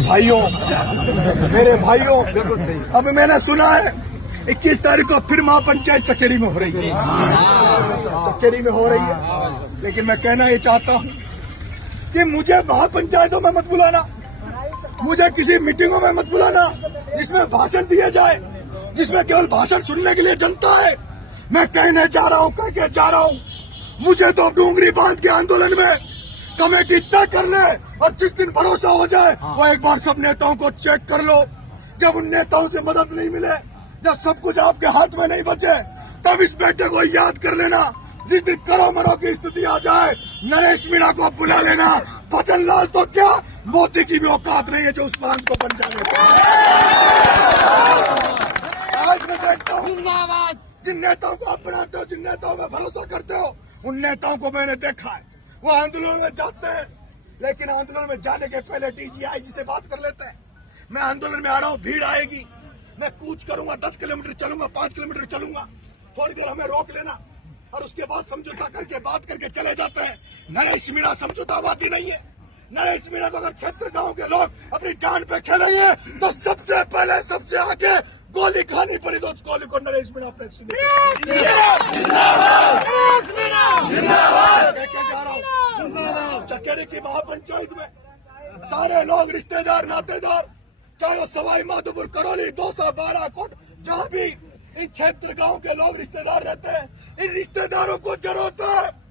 भाइयों, मेरे भाइयों, अब मैंने सुना है 21 तारीख को फिर महापंचायत चकेरी में हो रही है, चकेरी में हो रही है। लेकिन मैं कहना ये चाहता हूँ कि मुझे महापंचायतों में मत बुलाना, मुझे किसी मीटिंगों में मत बुलाना जिसमें भाषण दिए जाए, जिसमें केवल भाषण सुनने के लिए जनता है। मैं कहने जा रहा हूँ, कह के जा रहा हूँ, मुझे तो डूंगरी बांध के आंदोलन में कमेटी तय कर ले और जिस दिन भरोसा हो जाए वो एक बार सब नेताओं को चेक कर लो। जब उन नेताओं से मदद नहीं मिले, जब सब कुछ आपके हाथ में नहीं बचे, तब इस बेटे को याद कर लेना। जिस दिन करो मरो की स्थिति आ जाए, नरेश मीणा को बुला लेना। भजन लाल तो क्या, मोदी की भी औकात नहीं है जो उस बांध को बन जाने। आज मैं देखता हूँ जिन नेताओं को आप बनाते हो, जिन नेताओं में भरोसा करते हो, उन नेताओं को मैंने देखा है वो आंदोलन में जाते हैं, लेकिन आंदोलन में जाने के पहले डीजीआईजी से बात कर लेते हैं। मैं आंदोलन में आ रहा हूँ, भीड़ आएगी, मैं कूच करूंगा, 10 किलोमीटर चलूंगा, 5 किलोमीटर चलूंगा, थोड़ी देर हमें रोक लेना और उसके बाद समझौता करके बात करके चले जाते हैं। नरेश मीणा समझौतावादी नहीं है। नरेश मीणा को अगर क्षेत्र गांव के लोग अपनी जान पे खेलेंगे तो सबसे पहले सबसे आगे गोली खानी पड़ी तो उस गोली को नरेश मीणा अपने चकेरी की महापंचायत में सारे लोग, रिश्तेदार, नातेदार, चाहे वो सवाई माधोपुर, करौली, दौसा, बालाकोट, जहाँ भी इन क्षेत्र गांव के लोग रिश्तेदार रहते हैं, इन रिश्तेदारों को जरूरत है।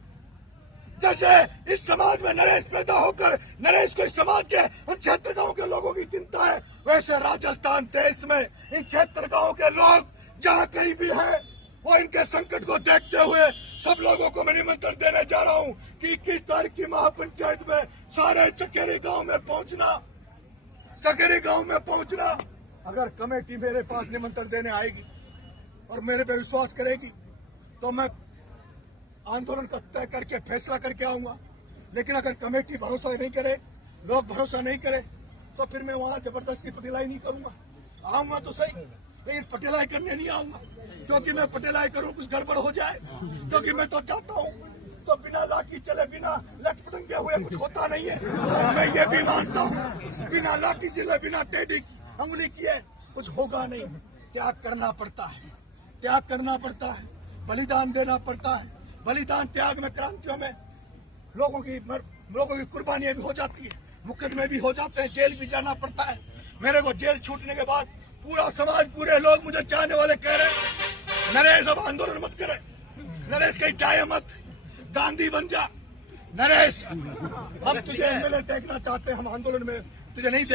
जैसे इस समाज में नरेश पैदा होकर नरेश को इस समाज के उन क्षेत्र गांव के लोगों की चिंता है, वैसे राजस्थान देश में इन क्षेत्र गांव के लोग जहाँ कहीं भी है, वो इनके संकट को देखते हुए सब लोगों को मैं निमंत्रण देने जा रहा हूँ कि 21 तारीख की महापंचायत में सारे चकेरी गांव में पहुंचना, चकेरी गांव में पहुंचना। अगर कमेटी मेरे पास निमंत्रण देने आएगी और मेरे पे विश्वास करेगी तो मैं आंदोलन का तय करके फैसला करके आऊंगा। लेकिन अगर कमेटी भरोसा नहीं करे, लोग भरोसा नहीं करे, तो फिर मैं वहां जबरदस्ती पटेलाई नहीं करूंगा। आऊंगा तो सही, लेकिन पटेलाई करने नहीं आऊंगा, क्योंकि मैं पटेलाई करूं कुछ गड़बड़ हो जाए। क्योंकि मैं तो चाहता हूं तो बिना लाठी चले, बिना लटपटंगे हुए कुछ होता नहीं है। मैं ये भी मानता हूं बिना लाठी चले, बिना टेढ़ी उंगली किए कुछ होगा नहीं। त्याग करना पड़ता है, त्याग करना पड़ता है, बलिदान देना पड़ता है। बलिदान, त्याग में, क्रांतियों में लोगों की कुर्बानियां भी हो जाती है, मुकदमे भी हो जाते हैं, जेल भी जाना पड़ता है। मेरे को जेल छूटने के बाद पूरा समाज, पूरे लोग मुझे चाहने वाले कह रहे हैं नरेश अब आंदोलन मत करे, नरेश कहीं जाए मत, गांधी बन जा। नरेश हम तुझे एमएलए देखना चाहते हैं, हम आंदोलन में तुझे नहीं देख